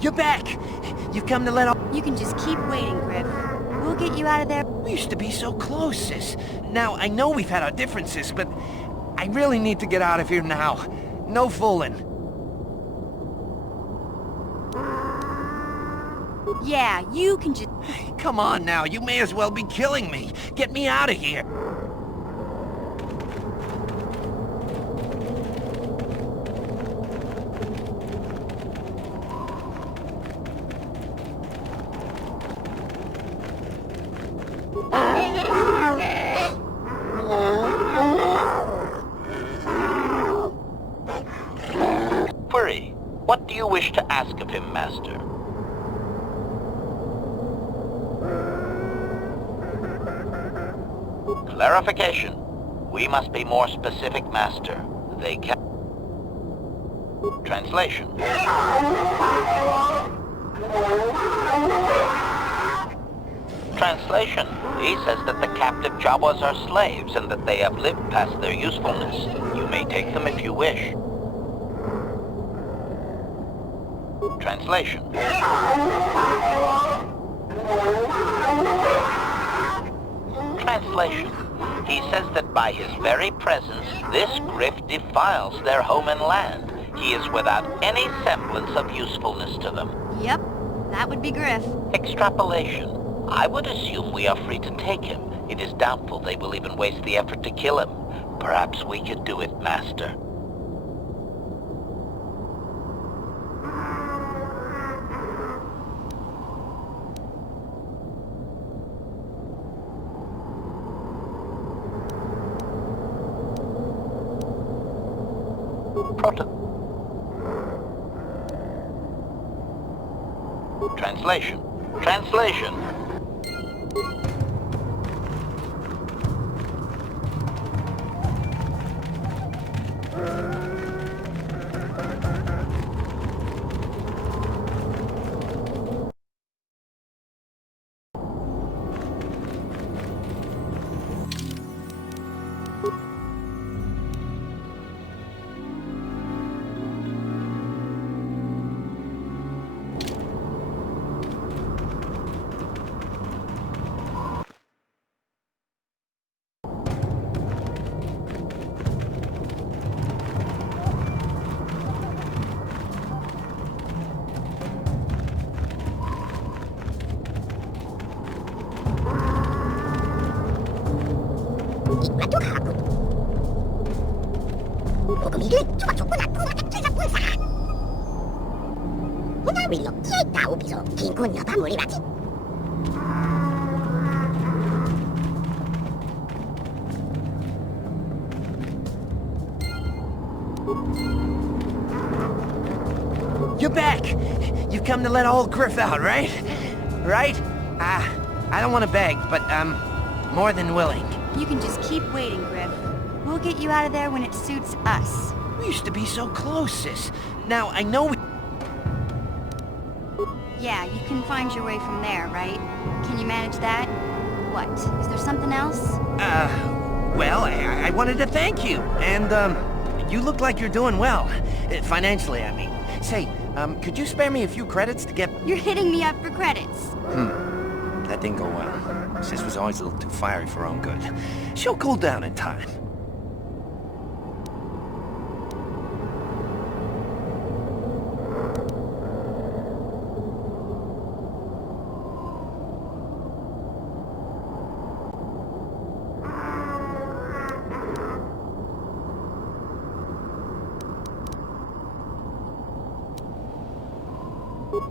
You're back! You've come to let all... You can just keep waiting, Griff. We'll get you out of there. We used to be so close, sis. Now, I know we've had our differences, but I really need to get out of here now. No fooling. Yeah, you can just... Come on now, you may as well be killing me. Get me out of here. Query. What do you wish to ask of him, Master? Clarification. We must be more specific, Master. They can... Translation. Translation. He says that the captive Jawas are slaves and that they have lived past their usefulness. You may take them if you wish. Translation. Translation. He says that by his very presence, this Griff defiles their home and land. He is without any semblance of usefulness to them. Yep, that would be Griff. Extrapolation. I would assume we are free to take him. It is doubtful they will even waste the effort to kill him. Perhaps we could do it, Master. Translation. Translation. You're back! You've come to let old Griff out, right? Right? I don't want to beg, but I'm more than willing. You can just keep waiting, Griff. We'll get you out of there when it suits us. We used to be so close, sis. Now, I know we... Yeah, you can find your way from there, right? Can you manage that? What? Is there something else? Well, I wanted to thank you. And, you look like you're doing well. Financially, I mean. Say, could you spare me a few credits to get... You're hitting me up for credits. That didn't go well. Sis was always a little too fiery for her own good. She'll cool down in time.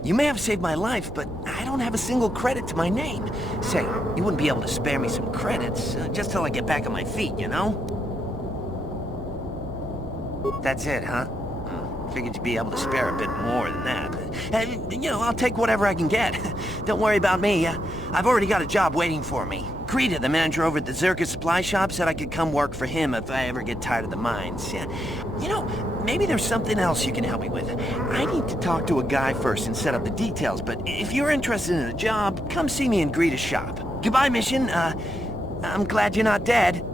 You may have saved my life, but I don't have a single credit to my name. Say, you wouldn't be able to spare me some credits, just till I get back on my feet, you know? That's it, huh? Figured you'd be able to spare a bit more than that. You know, I'll take whatever I can get. Don't worry about me. I've already got a job waiting for me. Krita, the manager over at the Zirka supply shop, said I could come work for him if I ever get tired of the mines. Yeah. You know, maybe there's something else you can help me with. I need to talk to a guy first and set up the details, but if you're interested in a job, come see me in Greta's shop. Goodbye, Mission. I'm glad you're not dead.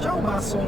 Tchau, maçom.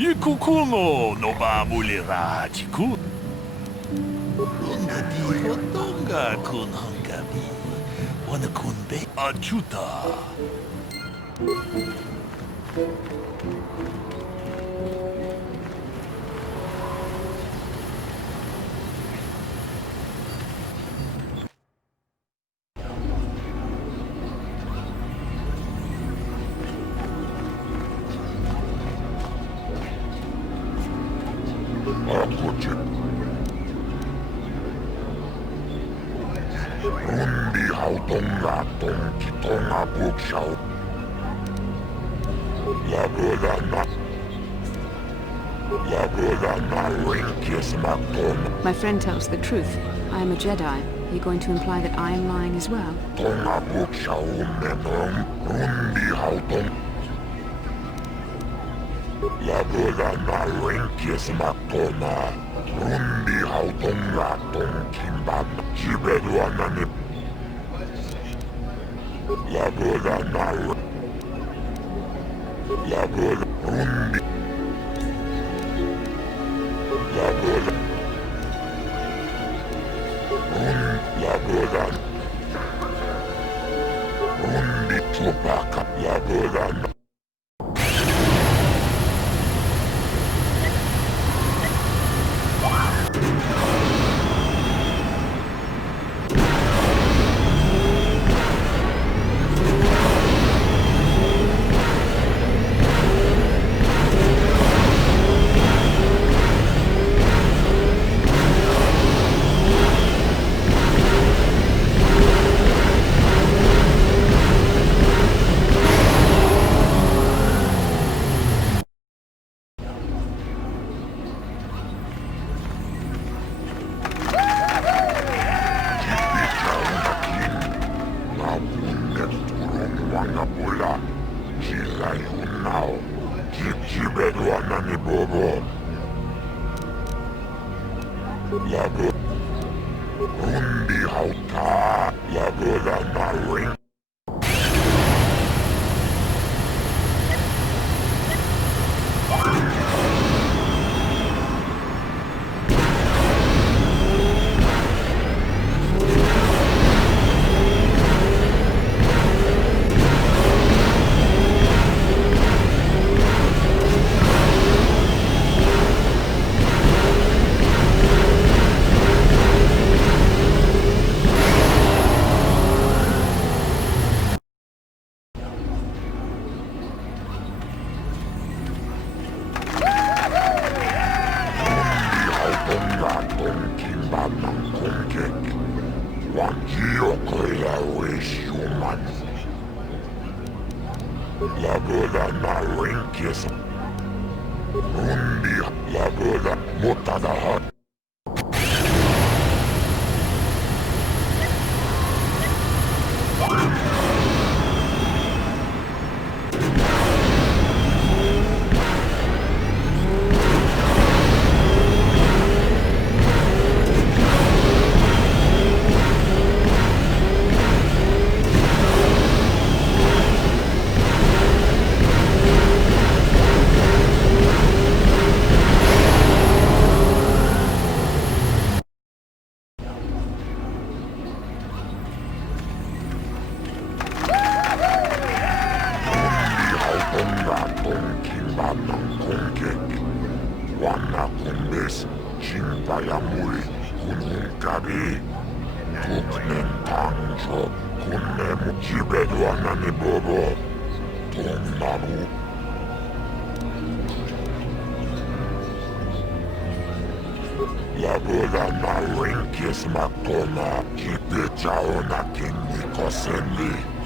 E kukuno no ba mulirajiku. Lunga di hotonga kun hangabi. Wana kun be achuta. My friend tells the truth. I am a Jedi. Are you going to imply that I am lying as well?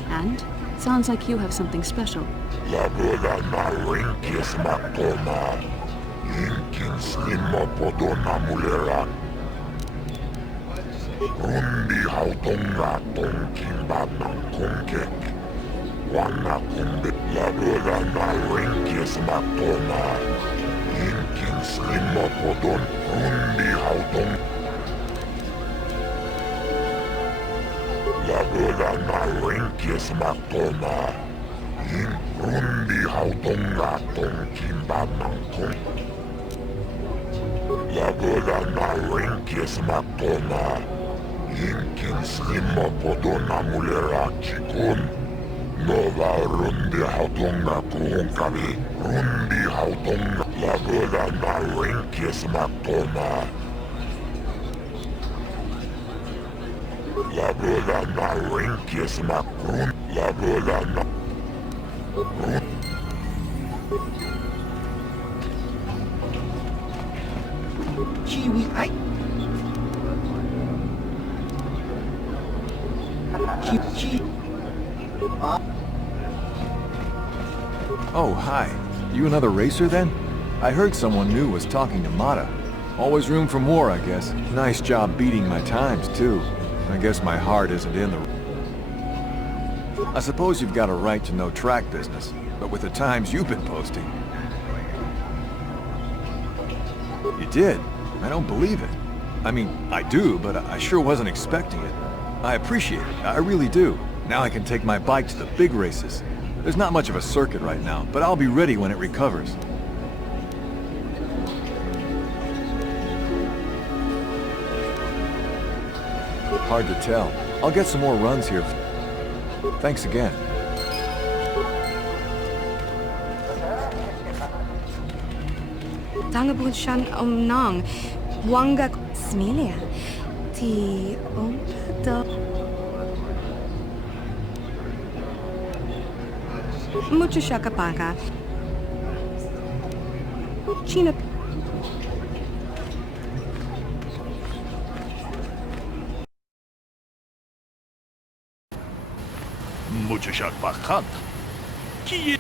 And? Sounds like you have something special. Kiwi, Oh, hi. You another racer then? I heard someone new was talking to Mata. Always room for more, I guess. Nice job beating my times, too. I guess my heart isn't in the... I suppose you've got a right to know track business, but with the times you've been posting... You did? I don't believe it. I mean, I do, but I sure wasn't expecting it. I appreciate it, I really do. Now I can take my bike to the big races. There's not much of a circuit right now, but I'll be ready when it recovers. Hard to tell. I'll get some more runs here. Thanks again. Talabud shan omnang, wanga smilia, ti omda. Mucho shakapaga. China. Mucho shak bakan. Ki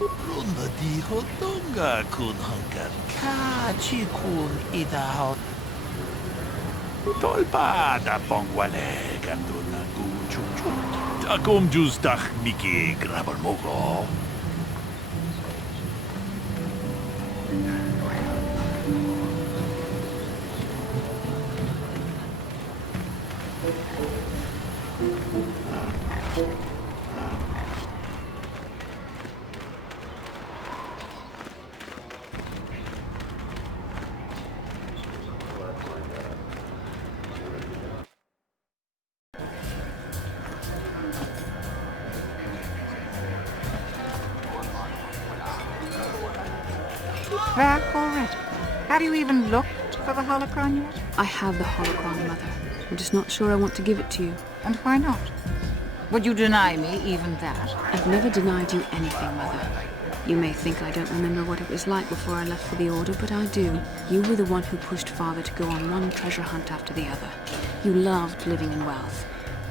Runda di hotonga kun hankan ka chi kun idao. Tolpada pongwale ganduna gu chuchu. Takom justach miki grabar mogo. Back already? Have you even looked for the holocron yet? I have the holocron, Mother. I'm just not sure I want to give it to you. And why not? Would you deny me even that? I've never denied you anything, Mother. You may think I don't remember what it was like before I left for the Order, but I do. You were the one who pushed Father to go on one treasure hunt after the other. You loved living in wealth.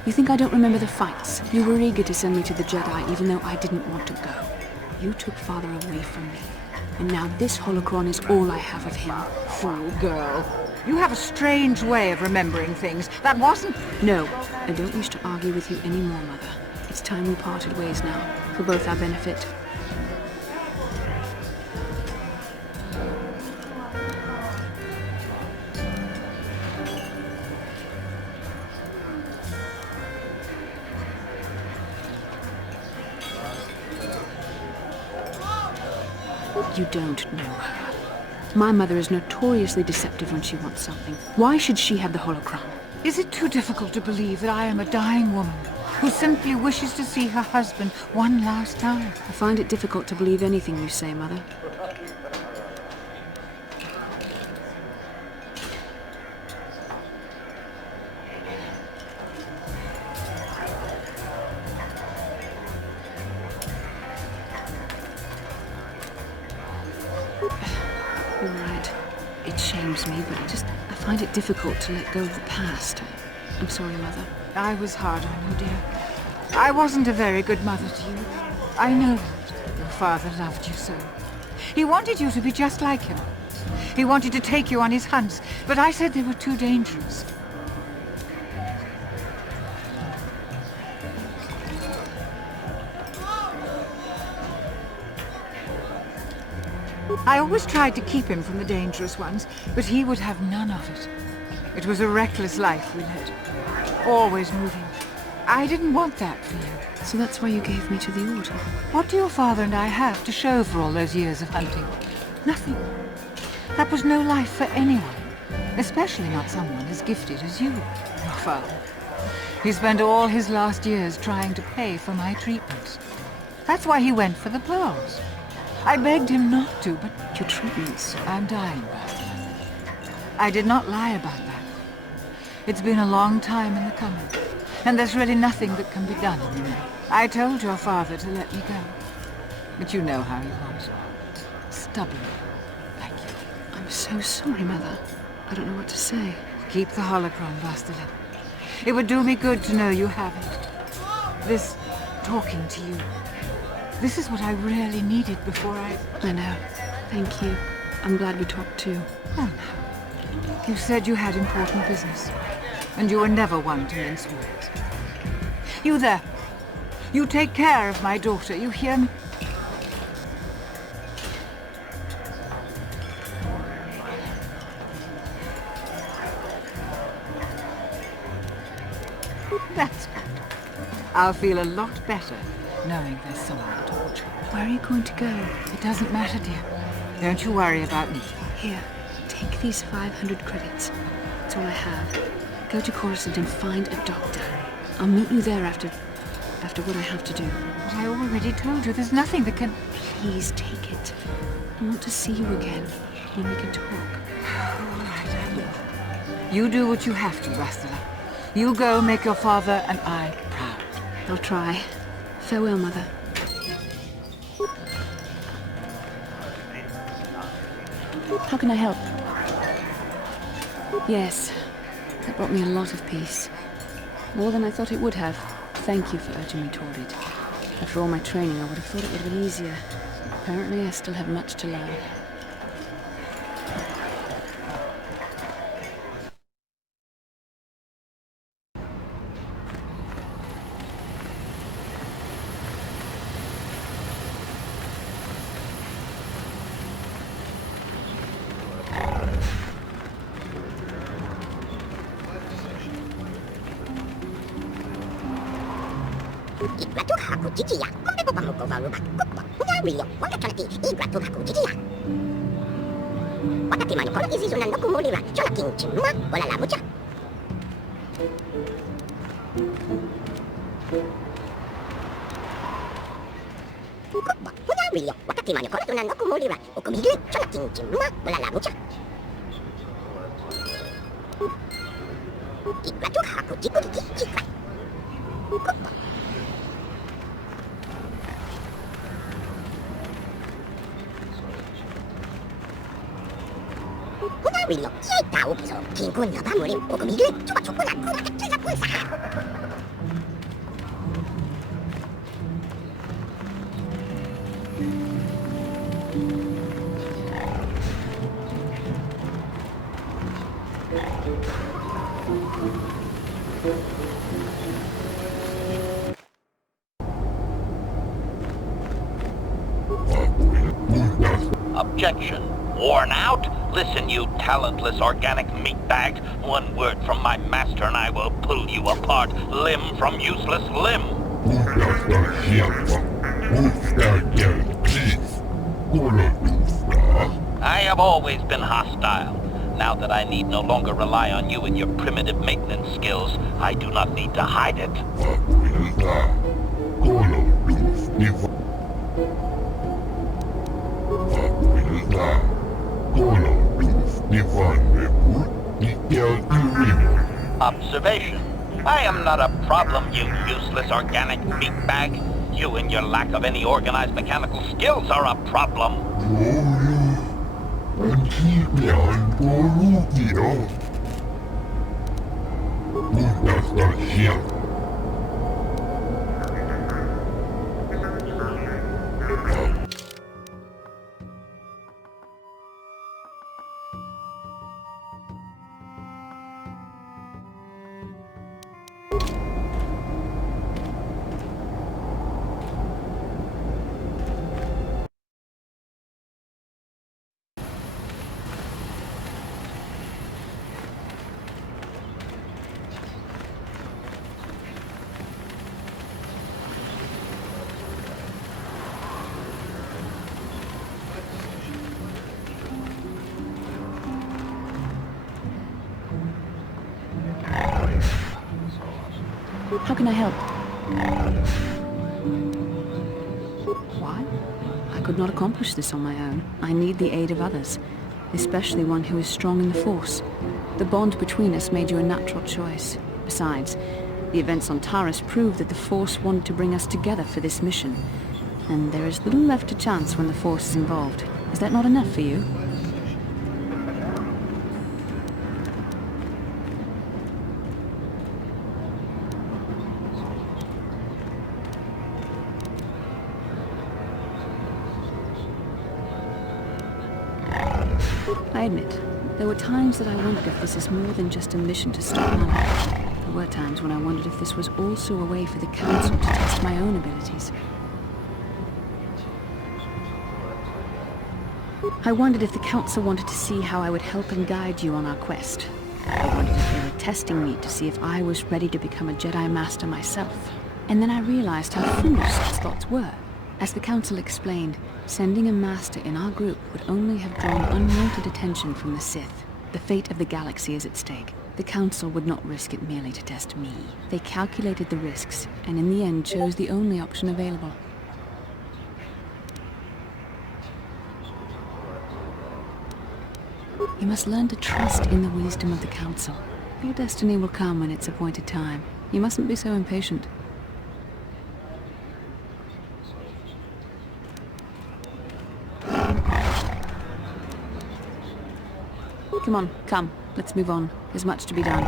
You think I don't remember the fights? You were eager to send me to the Jedi even though I didn't want to go. You took Father away from me. And now this holocron is all I have of him. Fool girl. You have a strange way of remembering things. That wasn't... No, I don't wish to argue with you anymore, Mother. It's time we parted ways now, for both our benefit. You don't know her. My mother is notoriously deceptive when she wants something. Why should she have the holocron? Is it too difficult to believe that I am a dying woman who simply wishes to see her husband one last time? I find it difficult to believe anything you say, Mother. You're right. It shames me, but I find it difficult to let go of the past. I'm sorry, Mother. I was hard on you, dear. I wasn't a very good mother to you. I know that. Your father loved you so. He wanted you to be just like him. He wanted to take you on his hunts, but I said they were too dangerous. I always tried to keep him from the dangerous ones, but he would have none of it. It was a reckless life we led. Always moving. I didn't want that for you. So that's why you gave me to the Order? What do your father and I have to show for all those years of hunting? Nothing. That was no life for anyone. Especially not someone as gifted as you, your father. He spent all his last years trying to pay for my treatments. That's why he went for the pearls. I begged him not to, but... Your treatments? I'm dying, Bastila. I did not lie about that. It's been a long time in the coming, and there's really nothing that can be done anymore. I told your father to let me go, but you know how he was. Stubborn, like you. I'm so sorry, Mother. I don't know what to say. Keep the holocron, Bastila. It would do me good to know you have it. This talking to you. This is what I really needed before I know. Thank you. I'm glad we talked too. Oh, no. You said you had important business, and you were never one to mince words. You there. You take care of my daughter, you hear me? That's good. I'll feel a lot better knowing there's someone to watch. Where are you going to go? It doesn't matter, dear. Don't you worry about me. Here, take these 500 credits. That's all I have. Go to Coruscant and find a doctor. I'll meet you there after what I have to do. But I already told you there's nothing that can... Please take it. I want to see you again, and we can talk. All right, I will. You do what you have to, Rastala. You go make your father and I proud. I'll try. Farewell, Mother. How can I help? Yes, that brought me a lot of peace. More than I thought it would have. Thank you for urging me toward it. After all my training, I would have thought it would have been easier. Apparently, I still have much to learn. Objection. Worn out? Listen, you talentless organic meatbag. One word from my master and I will pull you apart, limb from useless limb. I have always been hostile. Now that I need no longer rely on you and your primitive maintenance skills, I do not need to hide it. Observation. I am not a problem, you useless organic meatbag. You and your lack of any organized mechanical skills are a problem. How can I help? What? I could not accomplish this on my own. I need the aid of others, especially one who is strong in the Force. The bond between us made you a natural choice. Besides, the events on Taris prove that the Force wanted to bring us together for this mission. And there is little left to chance when the Force is involved. Is that not enough for you? I admit, there were times that I wondered if this is more than just a mission to stop Mother. There were times when I wondered if this was also a way for the Council to test my own abilities. I wondered if the Council wanted to see how I would help and guide you on our quest. I wondered if they were testing me to see if I was ready to become a Jedi Master myself. And then I realized how foolish such thoughts were. As the Council explained, sending a Master in our group would only have drawn unwanted attention from the Sith. The fate of the galaxy is at stake. The Council would not risk it merely to test me. They calculated the risks, and in the end chose the only option available. You must learn to trust in the wisdom of the Council. Your destiny will come when it's appointed time. You mustn't be so impatient. Come on, come. Let's move on. There's much to be done.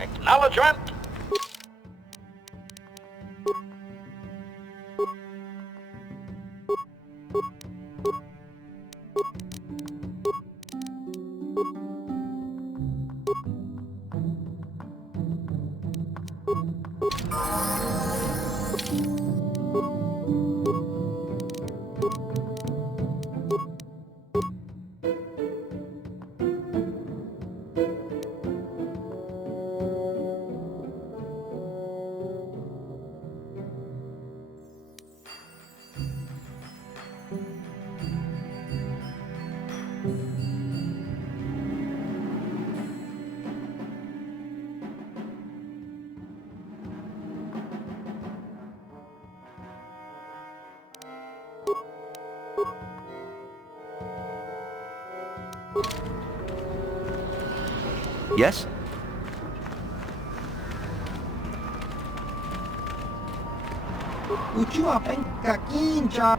Acknowledgement. Yes? Ucua penkakinja.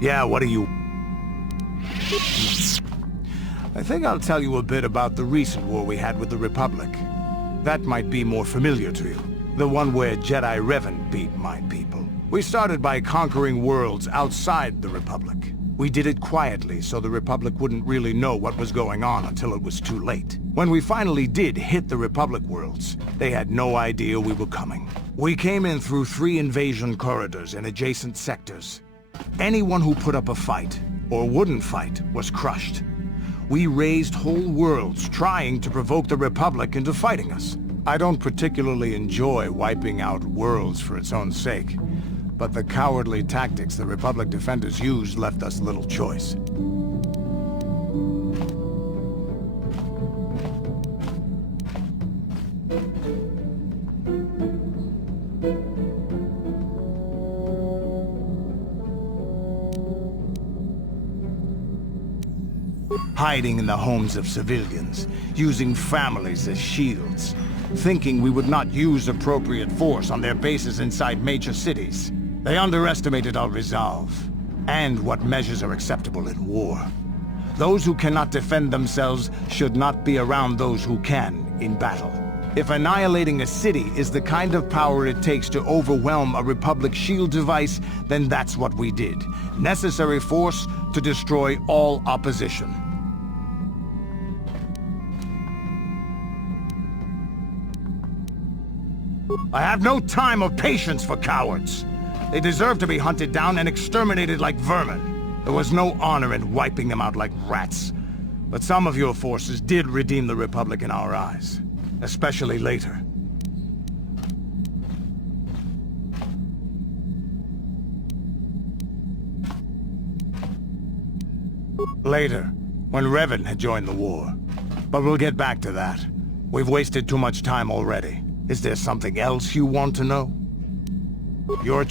Yeah, what do you... I think I'll tell you a bit about the recent war we had with the Republic. That might be more familiar to you. The one where Jedi Revan beat my people. We started by conquering worlds outside the Republic. We did it quietly, so the Republic wouldn't really know what was going on until it was too late. When we finally did hit the Republic worlds, they had no idea we were coming. We came in through 3 invasion corridors in adjacent sectors. Anyone who put up a fight, or wouldn't fight, was crushed. We razed whole worlds trying to provoke the Republic into fighting us. I don't particularly enjoy wiping out worlds for its own sake, but the cowardly tactics the Republic defenders used left us little choice. Hiding in the homes of civilians, using families as shields, thinking we would not use appropriate force on their bases inside major cities. They underestimated our resolve, and what measures are acceptable in war. Those who cannot defend themselves should not be around those who can in battle. If annihilating a city is the kind of power it takes to overwhelm a Republic shield device, then that's what we did. Necessary force to destroy all opposition. I have no time or patience for cowards. They deserve to be hunted down and exterminated like vermin. There was no honor in wiping them out like rats. But some of your forces did redeem the Republic in our eyes. Especially later. Later, when Revan had joined the war. But we'll get back to that. We've wasted too much time already. Is there something else you want to know? Your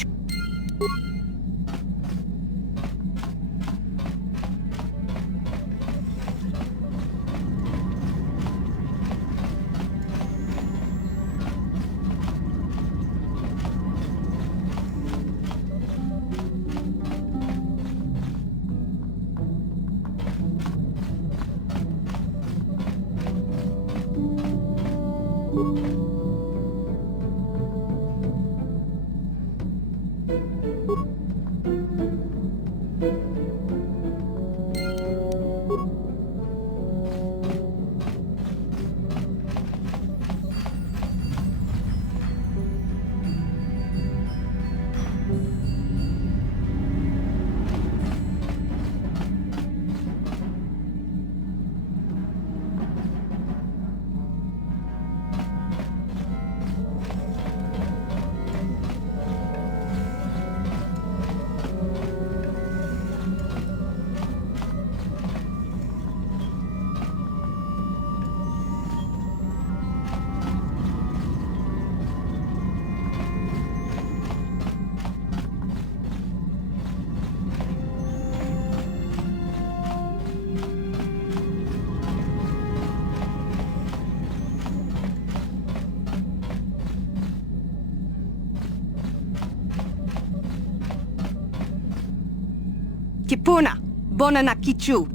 Kipuna, bona na kichu.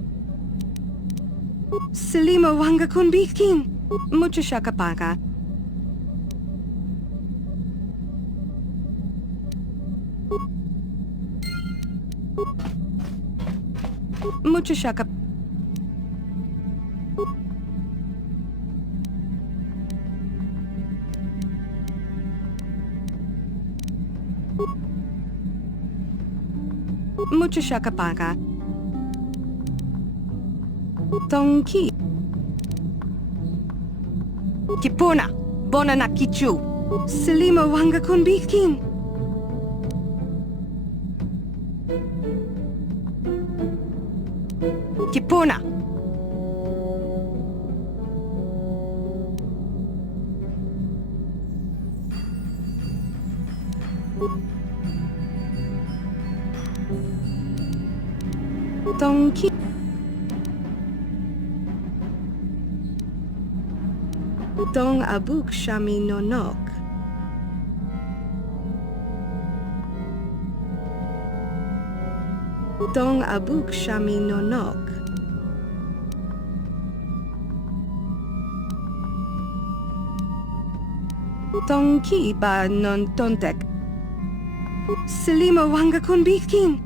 Selima wanga kun bikin. Mucho shakapaka. Mucho shaka. Mucho shaka paga. Tonki. Kipuna. Bona na kichu. Selima wanga kun bikin. Kipuna. Tonki. Dong abuk shami no nok. Dong abuk shami no nok. Tonki ba non tontek. Selima wanga kun bikin.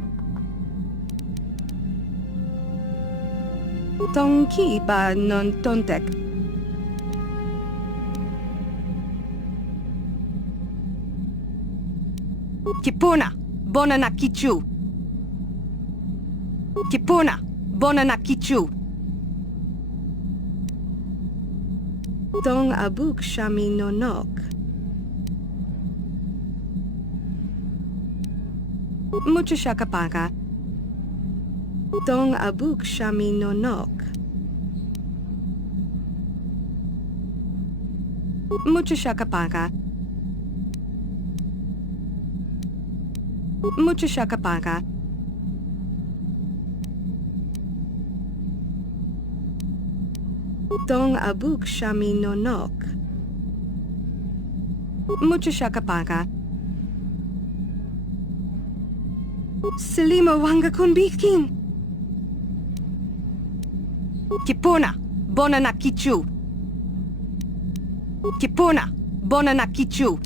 Tonki ba non tontek. Kipuna, bona na kichu. Kipuna, bona na kichu. Dong abuk shami no nok. Mucho shaka paga. Dong abuk shami no nok. Mucho shaka paga. Mucho shaka paga. Dong abuk shami no nok. Mucho shaka paga. Selima wanga kun bikin. Kipuna, bona na kichu. Kipuna, bona na kichu.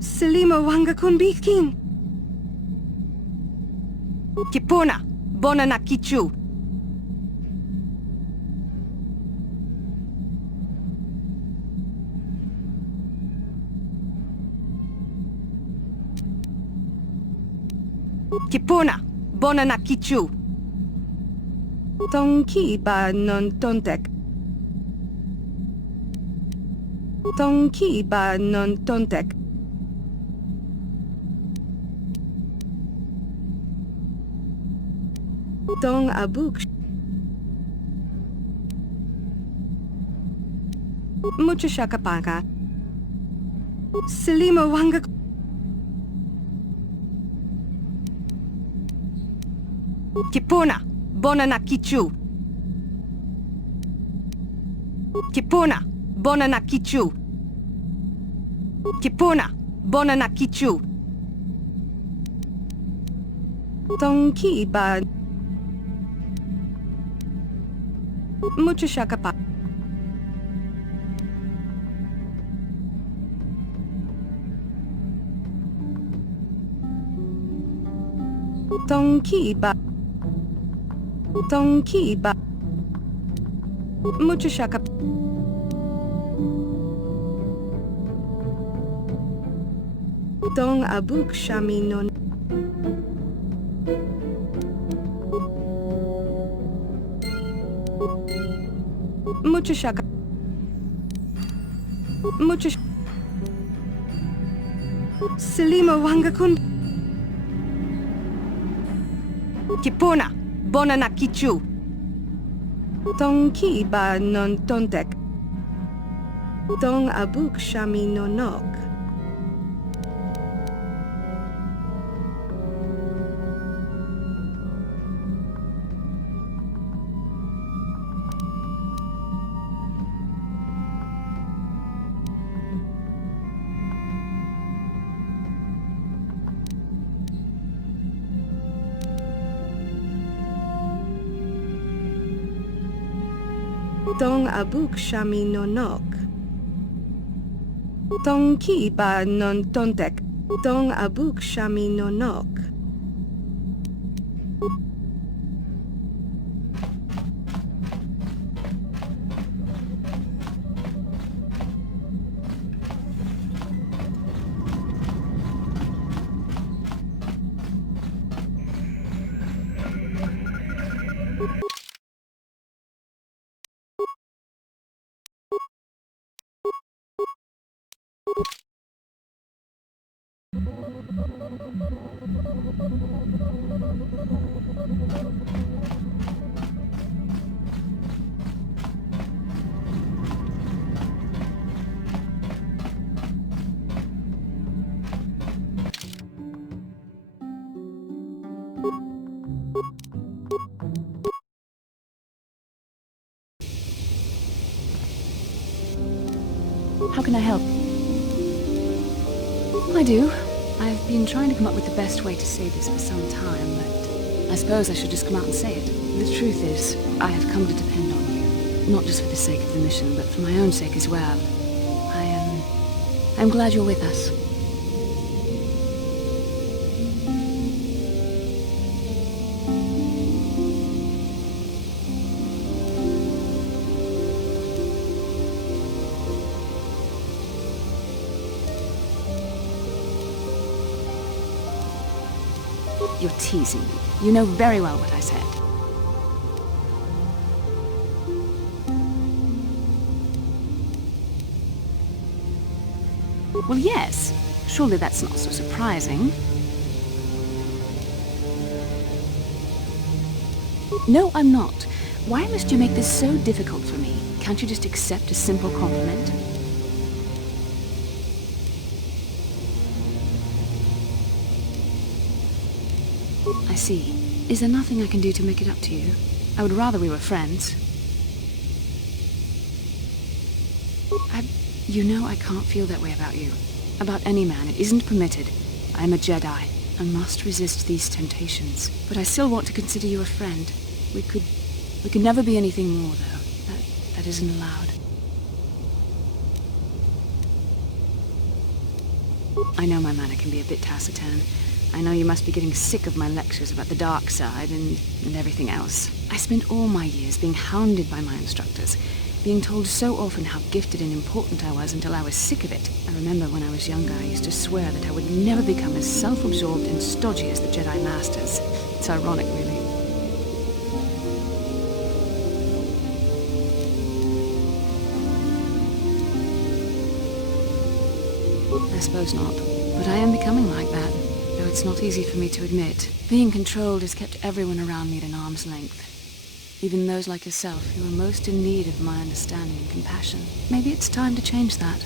Selima wanga kun bikin. Kipuna, bona na kichu. Kipuna, bona na kichu. Tonki ba non tontek. Tonki ba non tontek. Dong abuk. Mucho shaka paga. Selima wanga. Kipuna, bona na kichu. Kipuna, bona na kichu. Kipuna, bona na kichu. Tonki ba. Mucho shaka pa. Tonki ba. Tonki ba. Mucho shaka. Dong abuk shami non. Mucho shaka. Mucho. Selima wanga kun. Kipuna, bona na kichu. Tonki ba non tontek. Dong abuk shami no nok. Dong abuk shami no nok. Tonki ba non tontek. Dong abuk shami no nok. How can I help? I do. I've been trying to come up with the best way to say this for some time, but I suppose I should just come out and say it. The truth is, I have come to depend on you. Not just for the sake of the mission, but for my own sake as well. I'm glad you're with us. You're teasing me. You know very well what I said. Well, yes. Surely that's not so surprising. No, I'm not. Why must you make this so difficult for me? Can't you just accept a simple compliment? I see. Is there nothing I can do to make it up to you? I would rather we were friends. You know I can't feel that way about you. About any man. It isn't permitted. I'm a Jedi. I must resist these temptations. But I still want to consider you a friend. We could never be anything more, though. That isn't allowed. I know my manner can be a bit taciturn. I know you must be getting sick of my lectures about the dark side and everything else. I spent all my years being hounded by my instructors, being told so often how gifted and important I was until I was sick of it. I remember when I was younger, I used to swear that I would never become as self-absorbed and stodgy as the Jedi Masters. It's ironic, really. I suppose not, but I am becoming like that. Though it's not easy for me to admit. Being controlled has kept everyone around me at an arm's length. Even those like yourself who are most in need of my understanding and compassion. Maybe it's time to change that.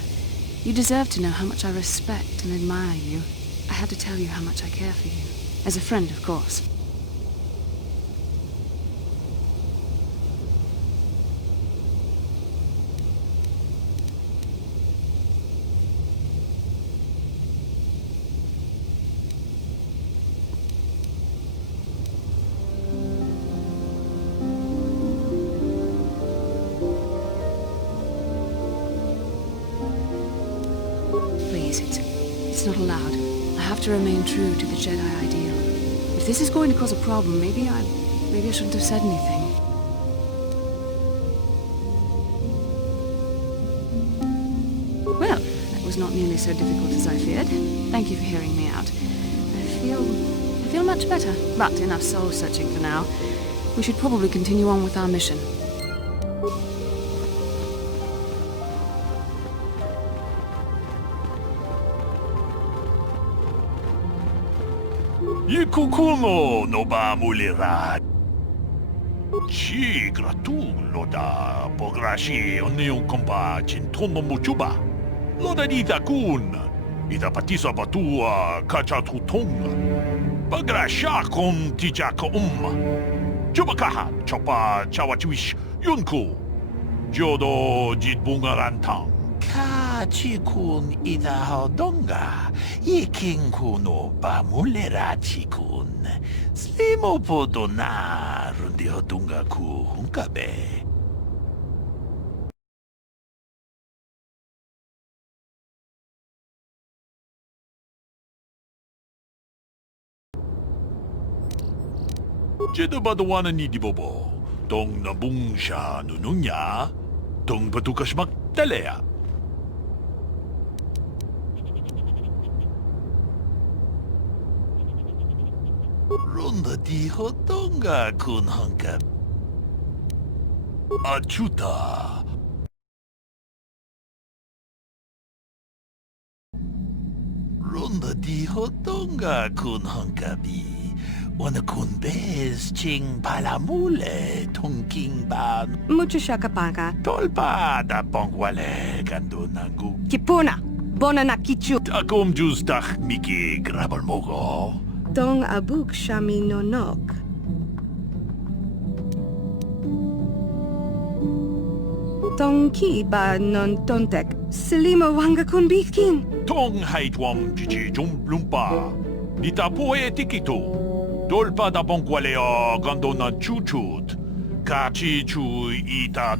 You deserve to know how much I respect and admire you. I had to tell you how much I care for you. As a friend, of course. It's not allowed. I have to remain true to the Jedi ideal. If this is going to cause a problem, maybe I shouldn't have said anything. Well, that was not nearly so difficult as I feared. Thank you for hearing me out. I feel much better, but enough soul-searching for now. We should probably continue on with our mission. Ikukumo no ba mulira. Chi gratulo da pograshi onio komba chintomo muchuba. Loda dita kun. Ita patisa batua kachatutonga. Pagrasha kon tijaka Chubakaha chopa chawachuish yunku. Jodo jitbungarantang. Chikun ida hodonga, ikinku no bamulera chikun. Slimo podona rundi hodunga ku hunkabe. Jeda badawana ni dibobo. Tong nabung siya nununya. Tong batukas magtalea. Ronda di hotonga kun hangkap. Achuta. Ronda di hotonga kun hangkabi. Wana kun bez ching palamule tongking ban. Mucho shakapanga. Tolpa da pongwale kando nangu. Kipuna. Bona na kichu. Takom jus tak miki grabal mogo. Dong abuk shami no nok. Dong ki ba non tontek. Selimo wanga kun bikin. Tong haitwam chichi jum lumpa. Nita poe tikito. Dolpa da bonkwale o gando na chuchut. Kachi chu ita.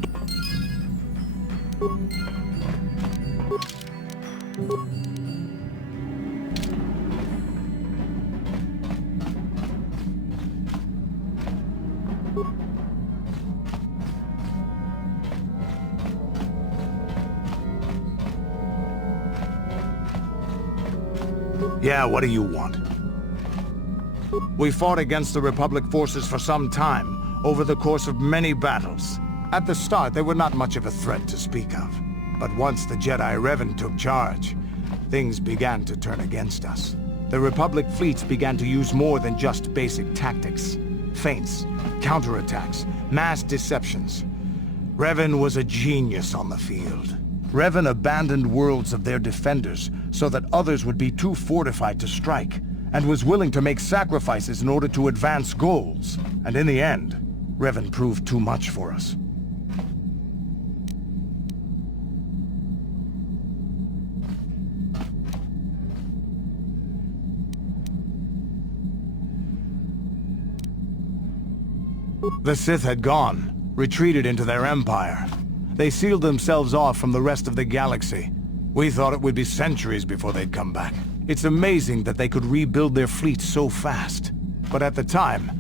Yeah, what do you want? We fought against the Republic forces for some time, over the course of many battles. At the start, they were not much of a threat to speak of. But once the Jedi Revan took charge, things began to turn against us. The Republic fleets began to use more than just basic tactics. Feints, counterattacks, mass deceptions. Revan was a genius on the field. Revan abandoned worlds of their defenders so that others would be too fortified to strike, and was willing to make sacrifices in order to advance goals. And in the end, Revan proved too much for us. The Sith had gone, retreated into their empire. They sealed themselves off from the rest of the galaxy. We thought it would be centuries before they'd come back. It's amazing that they could rebuild their fleet so fast. But at the time,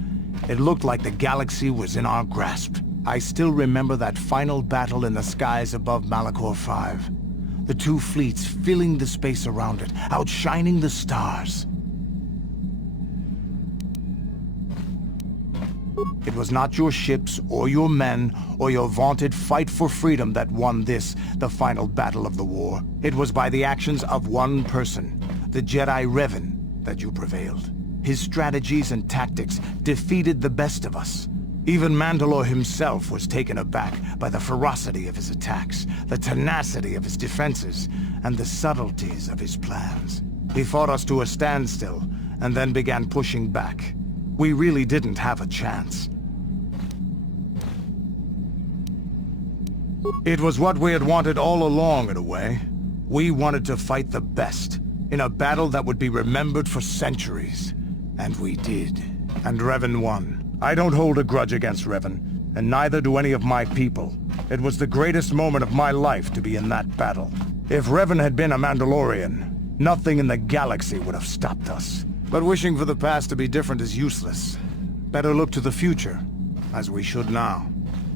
it looked like the galaxy was in our grasp. I still remember that final battle in the skies above Malachor 5. The two fleets filling the space around it, outshining the stars. It was not your ships, or your men, or your vaunted fight for freedom that won this, the final battle of the war. It was by the actions of one person, the Jedi Revan, that you prevailed. His strategies and tactics defeated the best of us. Even Mandalore himself was taken aback by the ferocity of his attacks, the tenacity of his defenses, and the subtleties of his plans. He fought us to a standstill, and then began pushing back. We really didn't have a chance. It was what we had wanted all along, in a way. We wanted to fight the best, in a battle that would be remembered for centuries. And we did. And Revan won. I don't hold a grudge against Revan, and neither do any of my people. It was the greatest moment of my life to be in that battle. If Revan had been a Mandalorian, nothing in the galaxy would have stopped us. But wishing for the past to be different is useless. Better look to the future, as we should now.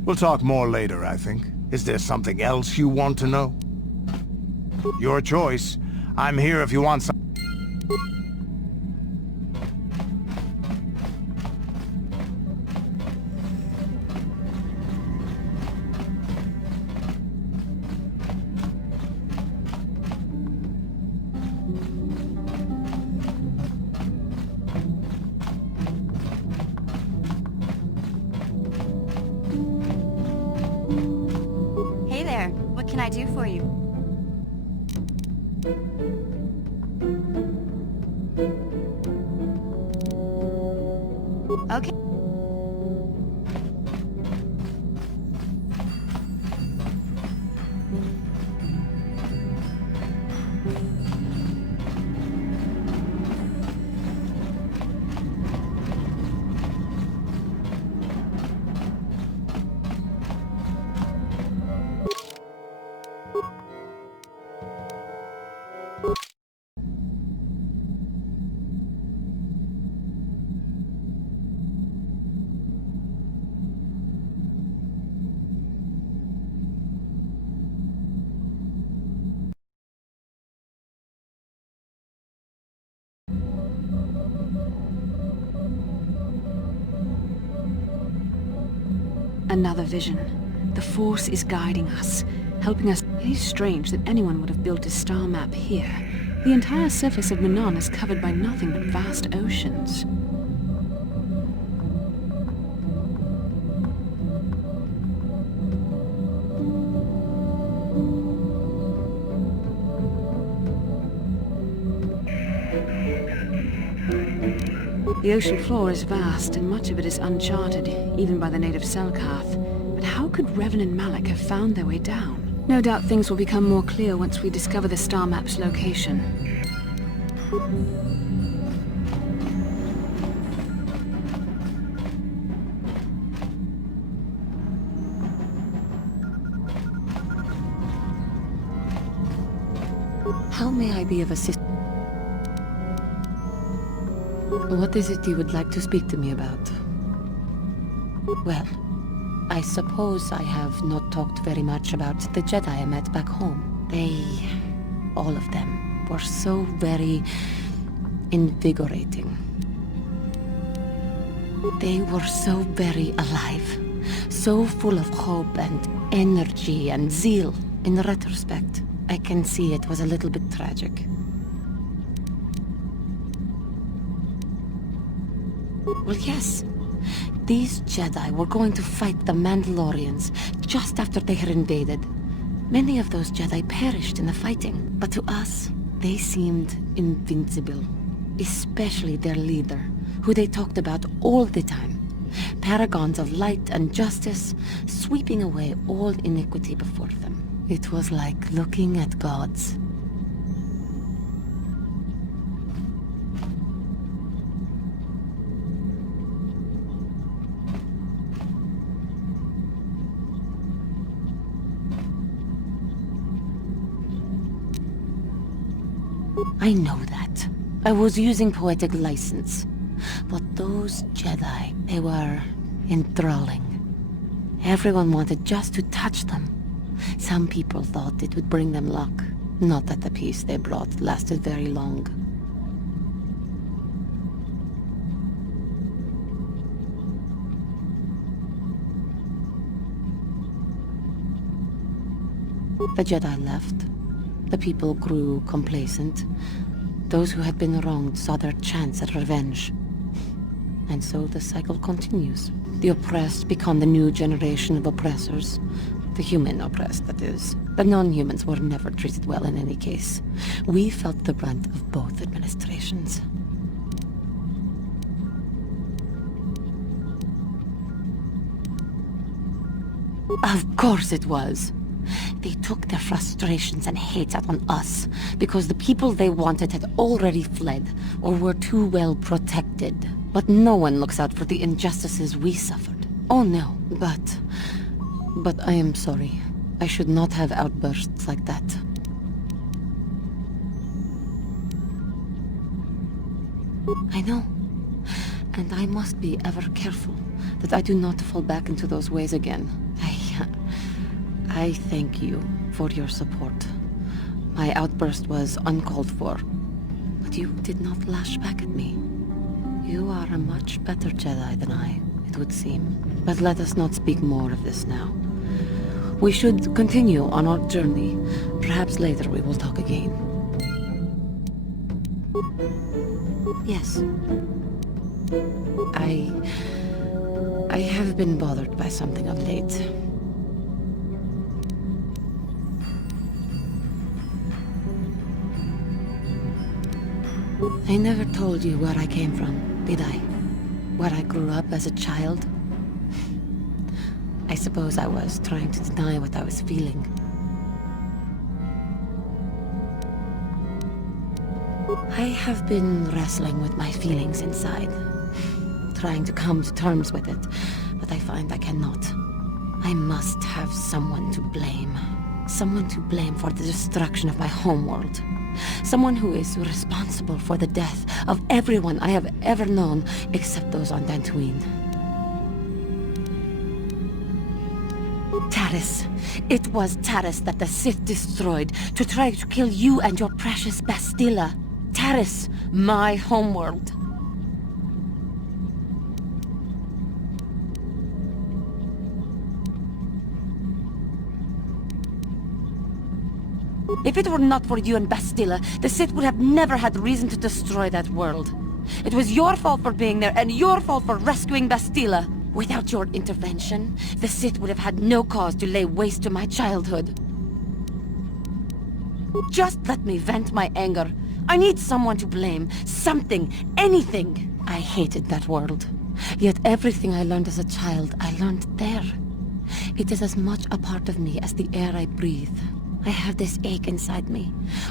We'll talk more later, I think. Is there something else you want to know? Your choice. I'm here if you want some... Hey there, what can I do for you? Okay. Another vision. The Force is guiding us, helping us. It is strange that anyone would have built a star map here. The entire surface of Manon is covered by nothing but vast oceans. The ocean floor is vast, and much of it is uncharted, even by the native Selkath. But how could Revan and Malak have found their way down? No doubt things will become more clear once we discover the star map's location. How may I be of assistance? What is it you would like to speak to me about? Well, I suppose I have not talked very much about the Jedi I met back home. They, all of them, were so very invigorating. They were so very alive, so full of hope and energy and zeal. In retrospect, I can see it was a little bit tragic. Well, yes. These Jedi were going to fight the Mandalorians just after they had invaded. Many of those Jedi perished in the fighting, but to us, they seemed invincible. Especially their leader, who they talked about all the time. Paragons of light and justice, sweeping away all iniquity before them. It was like looking at gods. I know that. I was using poetic license. But those Jedi, they were enthralling. Everyone wanted just to touch them. Some people thought it would bring them luck. Not that the peace they brought lasted very long. The Jedi left. The people grew complacent. Those who had been wronged saw their chance at revenge. And so the cycle continues. The oppressed become the new generation of oppressors. The human oppressed, that is. The non-humans were never treated well in any case. We felt the brunt of both administrations. Of course it was. They took their frustrations and hate out on us, because the people they wanted had already fled, or were too well protected. But no one looks out for the injustices we suffered. Oh no, but I am sorry. I should not have outbursts like that. I know. And I must be ever careful that I do not fall back into those ways again. I thank you for your support. My outburst was uncalled for, but you did not lash back at me. You are a much better Jedi than I, it would seem. But let us not speak more of this now. We should continue on our journey. Perhaps later we will talk again. Yes. I have been bothered by something of late. I never told you where I came from, did I? Where I grew up as a child? I suppose I was trying to deny what I was feeling. I have been wrestling with my feelings inside, trying to come to terms with it, but I find I cannot. I must have someone to blame. Someone to blame for the destruction of my homeworld. Someone who is responsible for the death of everyone I have ever known, except those on Tantooine. Taris. It was Taris that the Sith destroyed to try to kill you and your precious Bastilla. Taris, my homeworld. If it were not for you and Bastila, the Sith would have never had reason to destroy that world. It was your fault for being there, and your fault for rescuing Bastila. Without your intervention, the Sith would have had no cause to lay waste to my childhood. Just let me vent my anger. I need someone to blame. Something. Anything. I hated that world. Yet everything I learned as a child, I learned there. It is as much a part of me as the air I breathe. I have this ache inside me,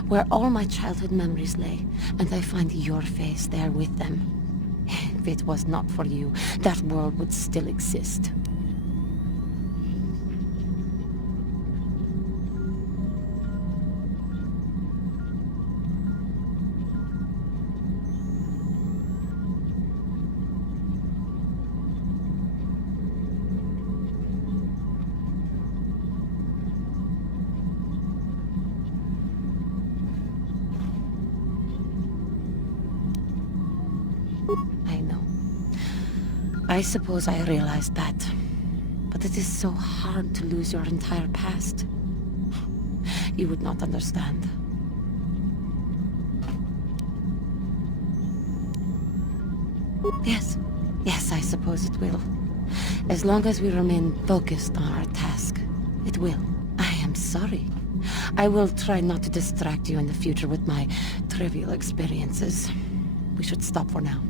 where all my childhood memories lay, and I find your face there with them. If it was not for you, that world would still exist. I know. I suppose I realized that. But it is so hard to lose your entire past. You would not understand. Yes. Yes, I suppose it will. As long as we remain focused on our task, it will. I am sorry. I will try not to distract you in the future with my trivial experiences. We should stop for now.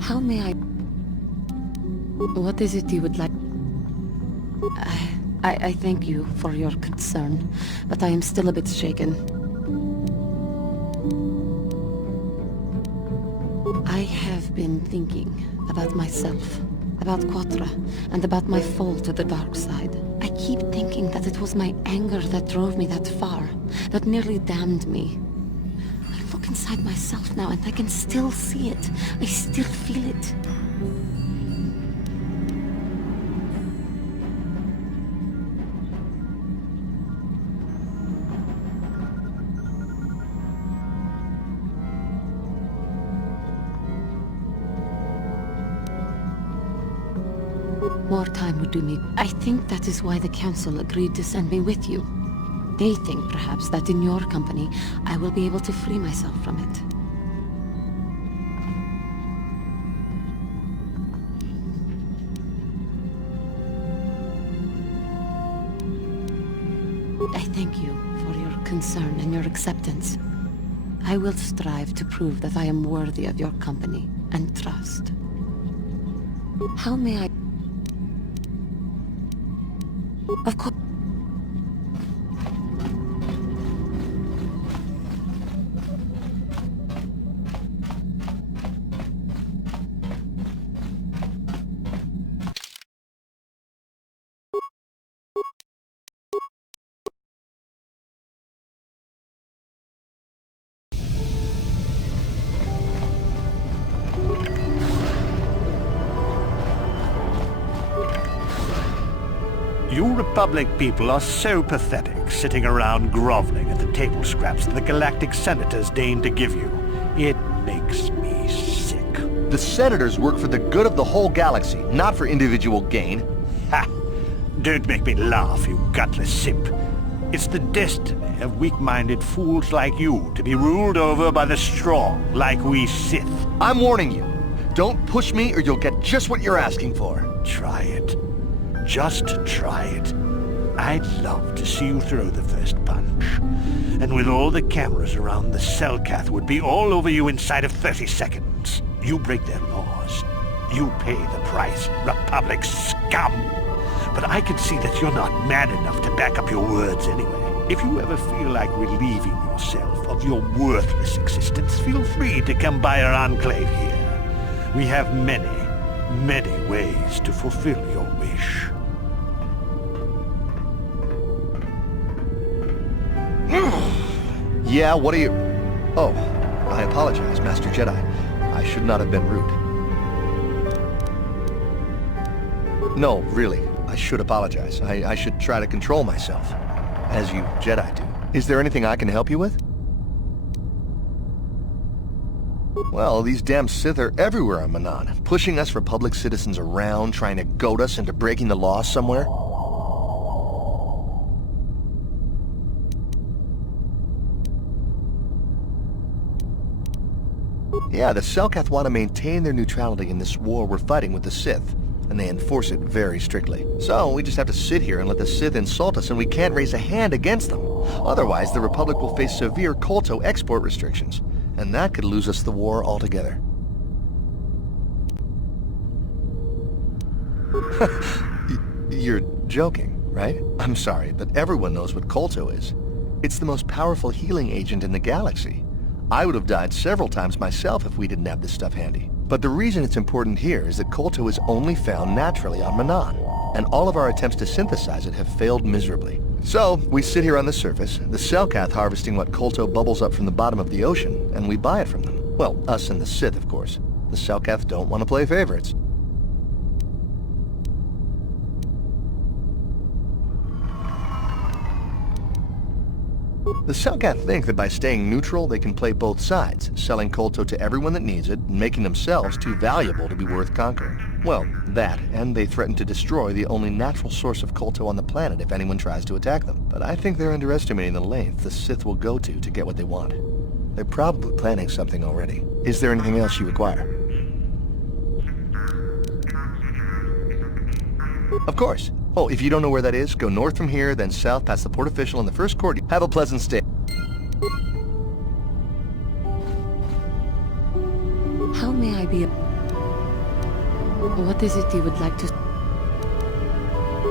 How may I... What is it you would like? I thank you for your concern, but I am still a bit shaken. I have been thinking about myself, about KOTOR, and about my fall to the dark side. I keep thinking that it was my anger that drove me that far, that nearly damned me. I look inside myself now and I can still see it. I still feel it. More time would do me. I think that is why the Council agreed to send me with you. They think, perhaps, that in your company, I will be able to free myself from it. I thank you for your concern and your acceptance. I will strive to prove that I am worthy of your company and trust. How may I... Of course. You Republic people are so pathetic, sitting around groveling at the table scraps that the galactic senators deign to give you. It makes me sick. The senators work for the good of the whole galaxy, not for individual gain. Ha! Don't make me laugh, you gutless simp. It's the destiny of weak-minded fools like you to be ruled over by the strong, like we Sith. I'm warning you. Don't push me or you'll get just what you're asking for. Try it. Just try it. I'd love to see you throw the first punch. And with all the cameras around, the Selkath would be all over you inside of 30 seconds. You break their laws. You pay the price, Republic scum. But I can see that you're not man enough to back up your words anyway. If you ever feel like relieving yourself of your worthless existence, feel free to come by our enclave here. We have many, many ways to fulfill your wish. Yeah, what are you... Oh, I apologize, Master Jedi. I should not have been rude. No, really, I should apologize. I should try to control myself, as you Jedi do. Is there anything I can help you with? Well, these damn Sith are everywhere on Manan, pushing us Republic citizens around, trying to goad us into breaking the law somewhere. Yeah, the Selkath want to maintain their neutrality in this war we're fighting with the Sith, and they enforce it very strictly. So we just have to sit here and let the Sith insult us, and we can't raise a hand against them. Otherwise, the Republic will face severe Kolto export restrictions, and that could lose us the war altogether. You're joking, right? I'm sorry, but everyone knows what Kolto is. It's the most powerful healing agent in the galaxy. I would have died several times myself if we didn't have this stuff handy. But the reason it's important here is that Kolto is only found naturally on Manan, and all of our attempts to synthesize it have failed miserably. So, we sit here on the surface, the Selkath harvesting what Kolto bubbles up from the bottom of the ocean, and we buy it from them. Well, us and the Sith, of course. The Selkath don't want to play favorites. The Selkath think that by staying neutral, they can play both sides, selling Kolto to everyone that needs it, and making themselves too valuable to be worth conquering. Well, that, and they threaten to destroy the only natural source of Kolto on the planet if anyone tries to attack them. But I think they're underestimating the length the Sith will go to get what they want. They're probably planning something already. Is there anything else you require? Of course. Oh, if you don't know where that is, go north from here, then south past the port official in the first court. Have a pleasant stay. How may I be... What is it you would like to...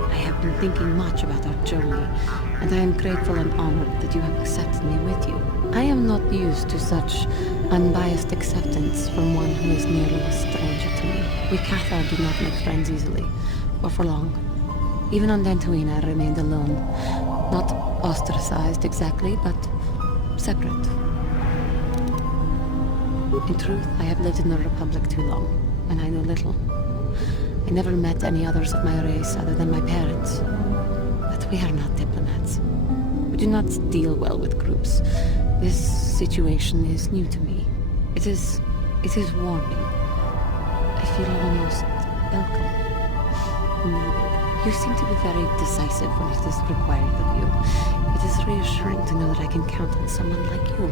I have been thinking much about our journey, and I am grateful and honored that you have accepted me with you. I am not used to such unbiased acceptance from one who is nearly a stranger to me. We KOTOR do not make friends easily, or for long. Even on Tantooine, I remained alone. Not ostracized exactly, but separate. In truth, I have lived in the Republic too long, and I know little. I never met any others of my race other than my parents. But we are not diplomats. We do not deal well with groups. This situation is new to me. It is warming. I feel almost welcome. Needed. You seem to be very decisive when it is required of you. It is reassuring to know that I can count on someone like you.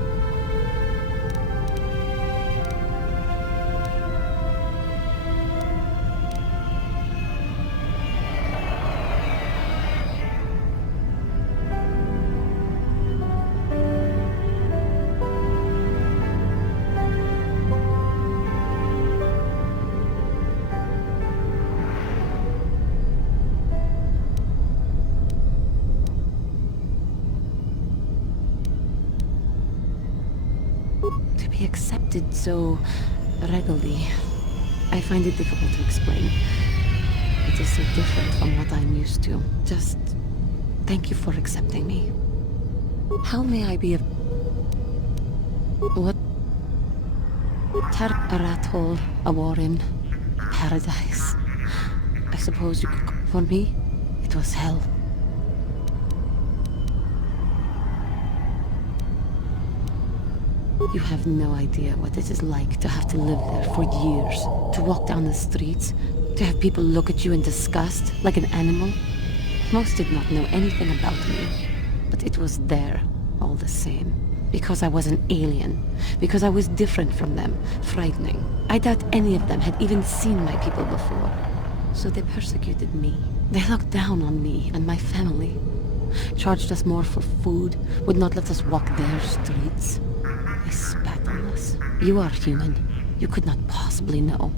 Accepted so readily. I find it difficult to explain. It is so different from what I'm used to. Just thank you for accepting me. How may I be of... What? A rat hole, a warren, paradise. I suppose you could... For me, it was hell. You have no idea what it is like to have to live there for years. To walk down the streets, to have people look at you in disgust, like an animal. Most did not know anything about me, but it was there, all the same. Because I was an alien. Because I was different from them, frightening. I doubt any of them had even seen my people before. So they persecuted me. They looked down on me and my family. Charged us more for food, would not let us walk their streets. They spat on us. You are human. You could not possibly know.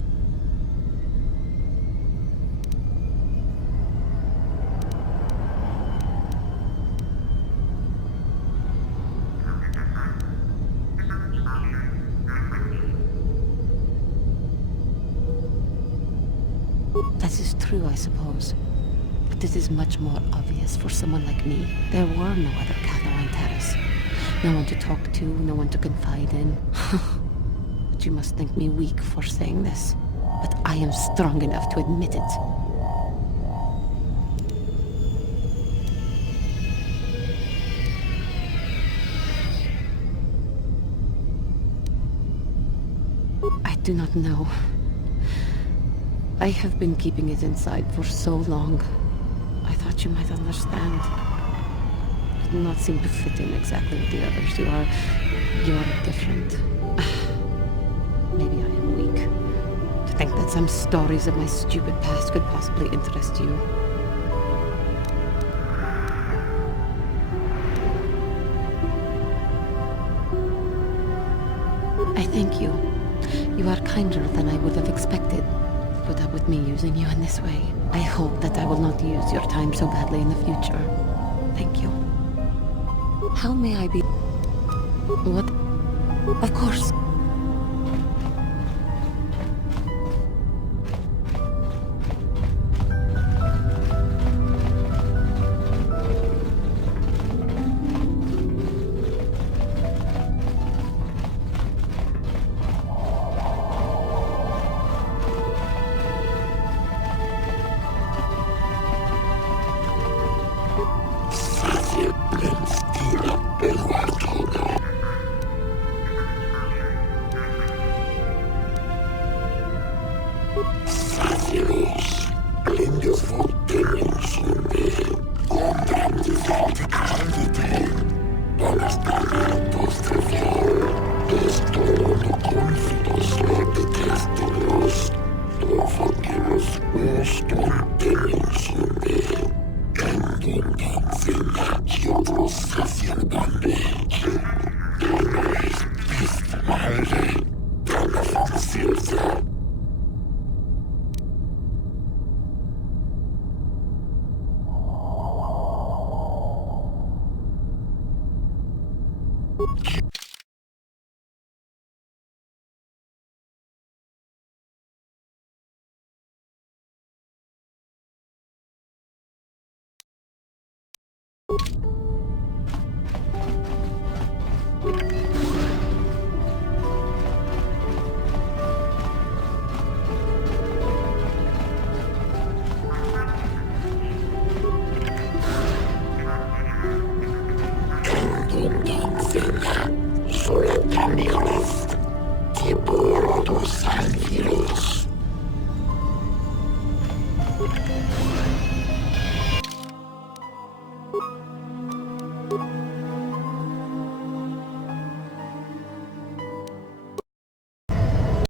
That is true, I suppose. But it is much more obvious for someone like me. There were no other KOTOR on Terrace. No one to talk to, no one to confide in. But you must think me weak for saying this. But I am strong enough to admit it. do not know. I have been keeping it inside for so long. I thought you might understand. You do not seem to fit in exactly with the others. You are different. Maybe I am weak. To think that some stories of my stupid past could possibly interest you. I thank you. You are kinder than I would have expected. Put up with me using you in this way. I hope that I will not use your time so badly in the future. Thank you. How may I be... What? Of course. Tipo dos Alfiros.